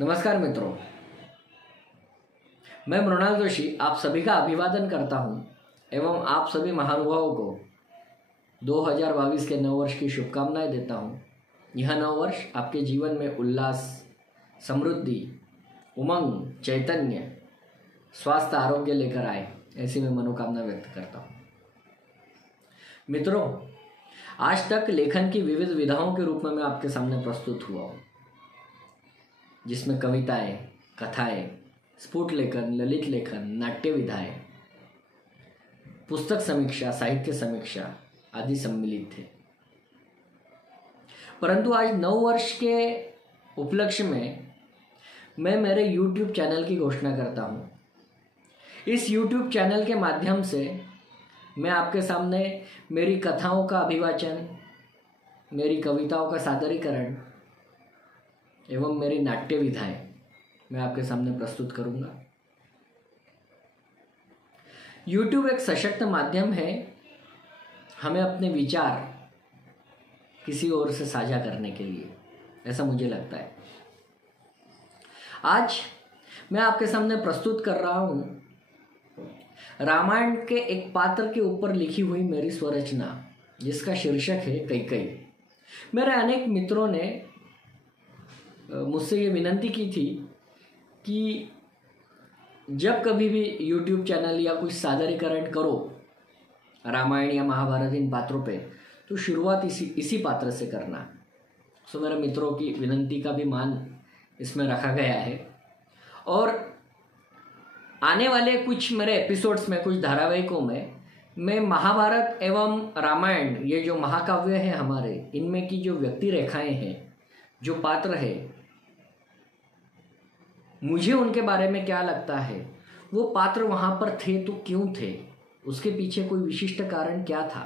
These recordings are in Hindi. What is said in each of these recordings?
नमस्कार मित्रों, मैं मृणाल जोशी आप सभी का अभिवादन करता हूं एवं आप सभी महानुभावों को 2022 के नववर्ष की शुभकामनाएं देता हूं। यह नववर्ष आपके जीवन में उल्लास, समृद्धि, उमंग, चैतन्य, स्वास्थ्य, आरोग्य लेकर आए, ऐसी मैं मनोकामना व्यक्त करता हूं। मित्रों, आज तक लेखन की विविध विधाओं के रूप में मैं आपके सामने प्रस्तुत हुआ हूँ, जिसमें कविताएं, कथाएं, स्फुट लेखन, ललित लेखन, नाट्य विधाएं, पुस्तक समीक्षा, साहित्य समीक्षा आदि सम्मिलित थे। परंतु आज 9 वर्ष के उपलक्ष्य में मैं मेरे YouTube चैनल की घोषणा करता हूँ। इस YouTube चैनल के माध्यम से मैं आपके सामने मेरी कथाओं का अभिवाचन, मेरी कविताओं का सादरीकरण एवं मेरी नाट्य विधाएं मैं आपके सामने प्रस्तुत करूंगा। YouTube एक सशक्त माध्यम है हमें अपने विचार किसी और से साझा करने के लिए, ऐसा मुझे लगता है। आज मैं आपके सामने प्रस्तुत कर रहा हूं रामायण के एक पात्र के ऊपर लिखी हुई मेरी स्वरचना, जिसका शीर्षक है कैकेयी। मेरे अनेक मित्रों ने मुझसे ये विनंती की थी कि जब कभी भी YouTube चैनल या कुछ सादरीकरण करो रामायण या महाभारत इन पात्रों पे, तो शुरुआत इसी पात्र से करना। सो मेरे मित्रों की विनंती का भी मान इसमें रखा गया है। और आने वाले कुछ मेरे एपिसोड्स में, कुछ धारावाहिकों में मैं महाभारत एवं रामायण, ये जो महाकाव्य है हमारे, इनमें की जो व्यक्ति रेखाएं हैं, जो पात्र है, मुझे उनके बारे में क्या लगता है, वो पात्र वहाँ पर थे तो क्यों थे, उसके पीछे कोई विशिष्ट कारण क्या था,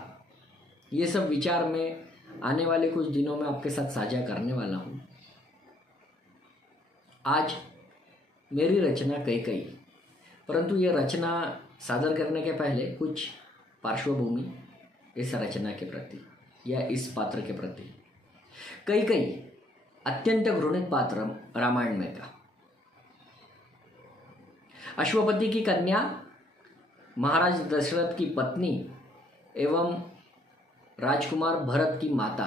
ये सब विचार मैं आने वाले कुछ दिनों में आपके साथ साझा करने वाला हूँ। आज मेरी रचना कैकेयी, परंतु ये रचना सादर करने के पहले कुछ पार्श्वभूमि इस रचना के प्रति या इस पात्र के प्रति। कैकेयी अत्यंत घृणित पात्र रामायण में का। अश्वपति की कन्या, महाराज दशरथ की पत्नी एवं राजकुमार भरत की माता।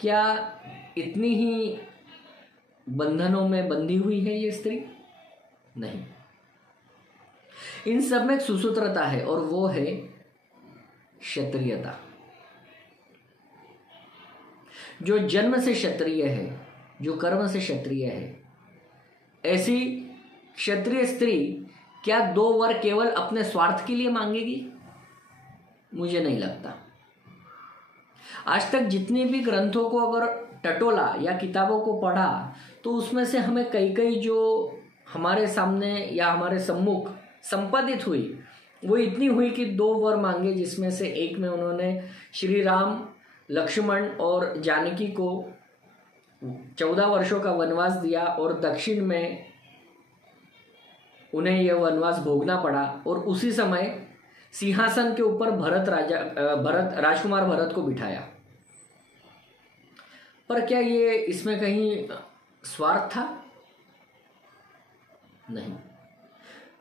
क्या इतनी ही बंधनों में बंधी हुई है ये स्त्री? नहीं, इन सब में एक सुसूत्रता है, और वो है क्षत्रियता। जो जन्म से क्षत्रिय है, जो कर्म से क्षत्रिय है, ऐसी क्षत्रिय स्त्री क्या 2 वर केवल अपने स्वार्थ के लिए मांगेगी? मुझे नहीं लगता। आज तक जितने भी ग्रंथों को अगर टटोला या किताबों को पढ़ा, तो उसमें से हमें कैकेयी जो हमारे सामने या हमारे सम्मुख संपादित हुई, वो इतनी हुई कि 2 वर मांगे, जिसमें से एक में उन्होंने श्री राम, लक्ष्मण और जानकी को 14 वर्षों का वनवास दिया, और दक्षिण में उन्हें यह वनवास भोगना पड़ा, और उसी समय सिंहासन के ऊपर राजकुमार भरत को बिठाया। पर क्या ये इसमें कहीं स्वार्थ था? नहीं,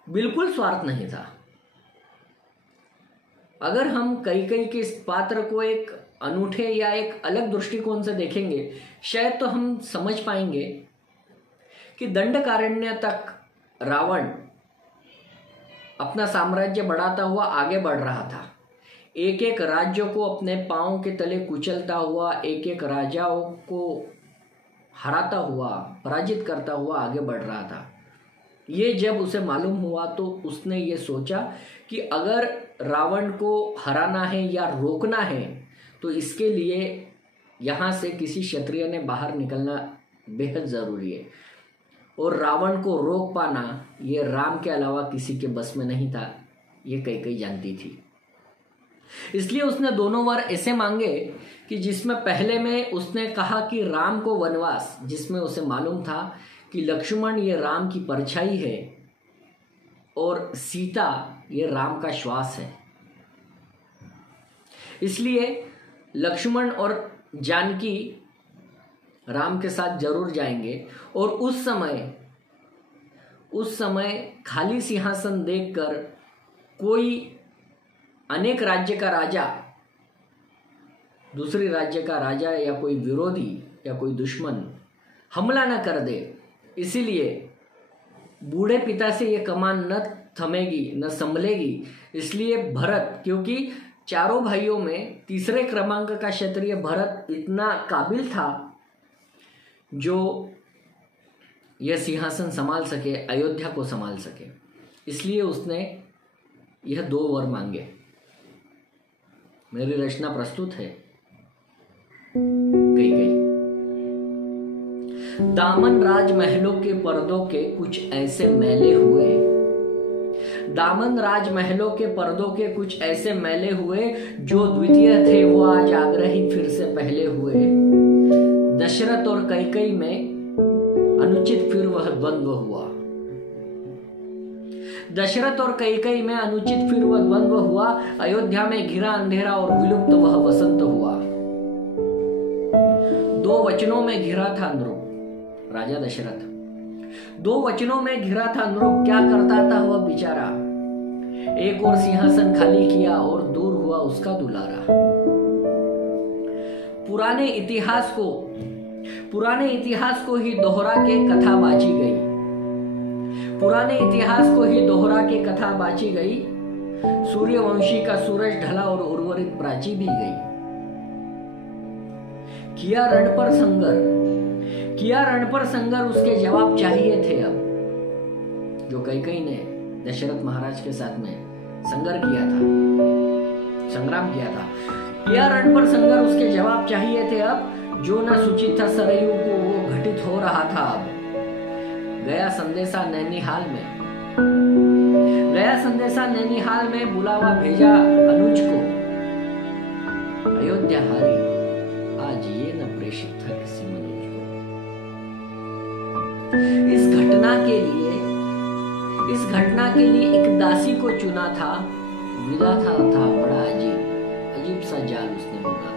बिल्कुल स्वार्थ नहीं था। अगर हम कैकेयी के इस पात्र को एक अनूठे या एक अलग दृष्टिकोण से देखेंगे, शायद तो हम समझ पाएंगे कि दंडकारण्य तक रावण अपना साम्राज्य बढ़ाता हुआ आगे बढ़ रहा था। एक एक राज्य को अपने पांव के तले कुचलता हुआ, एक एक राजाओं को हराता हुआ, पराजित करता हुआ आगे बढ़ रहा था। ये जब उसे मालूम हुआ, तो उसने ये सोचा कि अगर रावण को हराना है या रोकना है, तो इसके लिए यहाँ से किसी क्षत्रिय ने बाहर निकलना बेहद ज़रूरी है, और रावण को रोक पाना ये राम के अलावा किसी के बस में नहीं था, ये कैकेयी जानती थी। इसलिए उसने 2 वर ऐसे मांगे कि जिसमें पहले में उसने कहा कि राम को वनवास, जिसमें उसे मालूम था कि लक्ष्मण ये राम की परछाई है और सीता ये राम का श्वास है। इसलिए लक्ष्मण और जानकी राम के साथ जरूर जाएंगे और उस समय खाली सिंहासन देखकर कोई अनेक राज्य का राजा, दूसरी राज्य का राजा या कोई विरोधी या कोई दुश्मन हमला न कर दे, इसीलिए बूढ़े पिता से ये कमान न थमेगी न संभलेगी। इसलिए भरत, क्योंकि चारों भाइयों में तीसरे क्रमांक का क्षत्रिय भरत इतना काबिल था जो यह सिंहासन संभाल सके, अयोध्या को संभाल सके, इसलिए उसने यह 2 वर मांगे। मेरी रचना प्रस्तुत है। कई दामन राज महलों के पर्दों के कुछ ऐसे मैले हुए, दामन राज महलों के पर्दों के कुछ ऐसे मैले हुए, जो द्वितीय थे वो आज आग्रही फिर से पहले हुए। दशरथ और कैकेयी में अनुचित फिर वह द्वंद्व हुआ, दशरथ और कैकेयी में अनुचित फिर वह द्वंद्व हुआ। अयोध्या में घिरा अंधेरा और विलुप्त वह वसंत हुआ। 2 वचनों में घिरा था नृप, राजा दशरथ 2 वचनों में घिरा था नृप, क्या करता था वह बेचारा। एक और सिंहासन खाली किया और दूर हुआ उसका दुलारा। पुराने इतिहास को ही दोहरा के कथा बाची गई, पुराने इतिहास को ही दोहरा के कथा बाची गई। सूर्यवंशी का सूरज ढला और उर्वरित प्राची भी गई। किया रण पर संगर उसके जवाब चाहिए थे अब, जो कैकेयी ने दशरथ महाराज के साथ में संग्राम किया था। किया रण पर संगर उसके जवाब चाहिए थे अब, जो न सूचित था सरयू को वो घटित हो रहा था अब। गया संदेशा नैनीहाल में बुलावा भेजा अनुज को। अयोध्या हारी आज ये न प्रेषित था किसी मनुज को। इस घटना के लिए एक दासी को चुना था, विदा था बड़ा अजीब सा जाल उसने बुना था।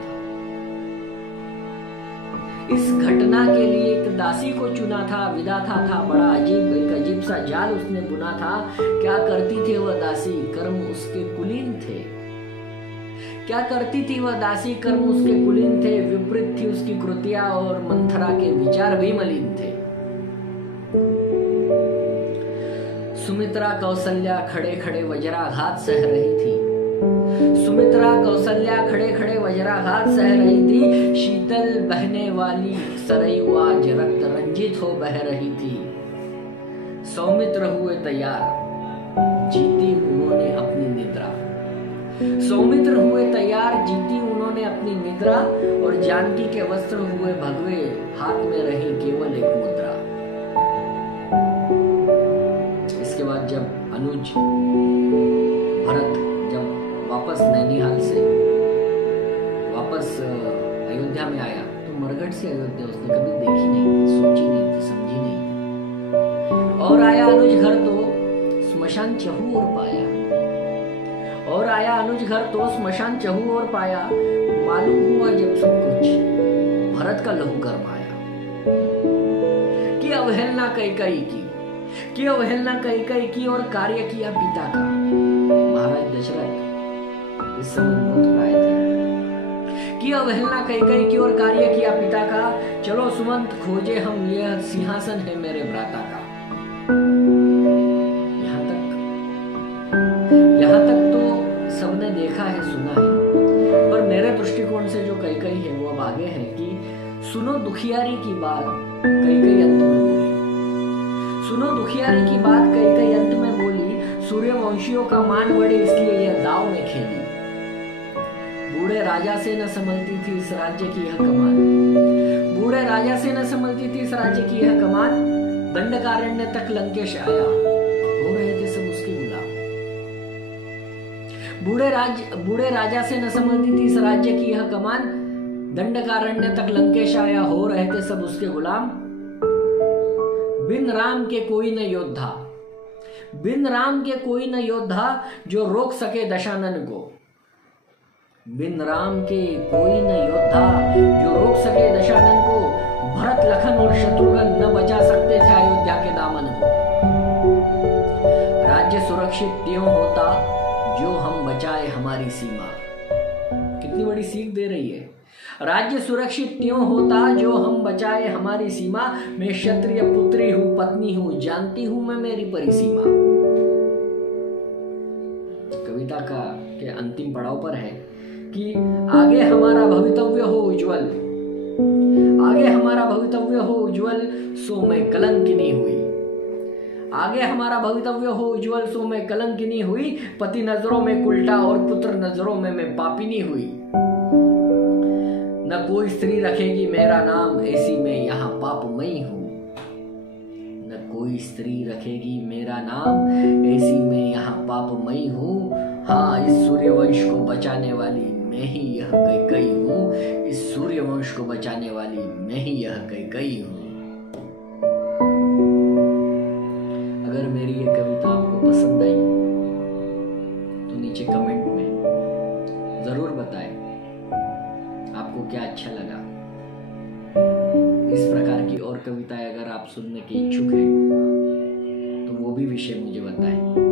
इस घटना के लिए एक दासी को चुना था, विदा था बड़ा अजीब सा जाल उसने बुना था। क्या करती थी वह दासी, कर्म उसके कुलीन थे। क्या करती थी वह दासी, कर्म उसके कुलीन थे। विपरीत थी उसकी कृतियां और मंथरा के विचार भी मलिन थे। सुमित्रा कौशल्या खड़े खड़े वज्राघात सह रही थी। सुमित्रा कौशल्या खड़े खड़े वज्राघात सह रही थी। शीतल बहने वाली सरयू आज रक्त रंजित हो बह रही थी। सौमित्र हुए तैयार, जीती उन्होंने अपनी निद्रा। सौमित्र हुए तैयार, जीती उन्होंने अपनी निद्रा। और जानकी के वस्त्र हुए भगवे, हाथ में रही केवल एक मुद्रा। इसके बाद जब अनुज भरत वापस नैनीहाल से वापस अयोध्या में आया, तो मरघट से अयोध्या उसने कभी देखी नहीं, सोची नहीं थी, समझी नहीं। और आया अनुज घर तो स्मशान चहु और पाया। और आया अनुज घर तो स्मशान चहु और पाया। मालूम हुआ जब सब कुछ भरत का लहू गरमाया। कि अवहेलना कैकेयी की और कार्य किया पिता का। महाराज दशरथ इस समय मुतप्राय थे। कि अवहेलना कैकेयी की और कार्य किया पिता का। चलो सुमंत खोजे हम, यह सिंहासन है मेरे भ्राता का। यहाँ तक तो सबने देखा है, सुना है, पर मेरे दृष्टिकोण से जो कैकेयी है वो अब आगे है। कि सुनो दुखियारी की बात कैकेयी अंत में बोली। सुनो दुखियारी की बात कैकेयी अंत में बोली। सूर्यवंशियों का मान बढ़े इसलिए यह दाव में खेली। बूढ़े राजा से न संभलती थी इस राज्य की यह कमान। बूढ़े राजा से न संभलती थी इस राज्य की यह कमान। दंडकारण्य तक लंकेश आया, हो रहे थे सब उसके गुलाम। बूढ़े राजा से न संभलती थी इस राज्य की यह कमान। दंडकारण्य तक लंकेश आया, हो रहे थे सब उसके गुलाम। बिन राम के कोई न योद्धा, बिन राम के कोई न योद्धा, जो रोक सके दशानन को। बिन राम के कोई न योद्धा, जो रोक सके दशानन को। भरत लखन और शत्रुघ्न न बचा सकते थे अयोध्या के दामन को। राज्य सुरक्षित त्यों होता जो हम बचाए हमारी सीमा। कितनी बड़ी सीख दे रही है। राज्य सुरक्षित त्यों होता जो हम बचाए हमारी सीमा। मैं क्षत्रिय पुत्री हूं, पत्नी हूं, जानती हूं मैं मेरी परिसीमा। कविता का के अंतिम पड़ाव पर है कि आगे हमारा भवितव्य हो उज्जवल, आगे हमारा भवितव्य हो उज्जवल, सो मैं कलंकिनी हुई। आगे हमारा भवितव्य हो उज्जवल, सो मैं कलंकिनी हुई। पति नजरों में उल्टा और पुत्र नजरों में मैं पापिनी हुई। न कोई स्त्री रखेगी मेरा नाम, ऐसी मैं यहाँ पापमयी हूँ। न कोई स्त्री रखेगी मेरा नाम, ऐसी मैं यहाँ पापमयी हूँ। हाँ, इस सूर्यवंश को बचाने वाली मैं ही यह कैकेयी हूँ। इस सूर्यवंश को बचाने वाली मैं ही यह कैकेयी हूँ। अगर मेरी ये कविता आपको पसंद आई तो नीचे कमेंट में जरूर बताएं आपको क्या अच्छा लगा। इस प्रकार की और कविताएं अगर आप सुनने के इच्छुक हैं तो वो भी विषय मुझे बताएं।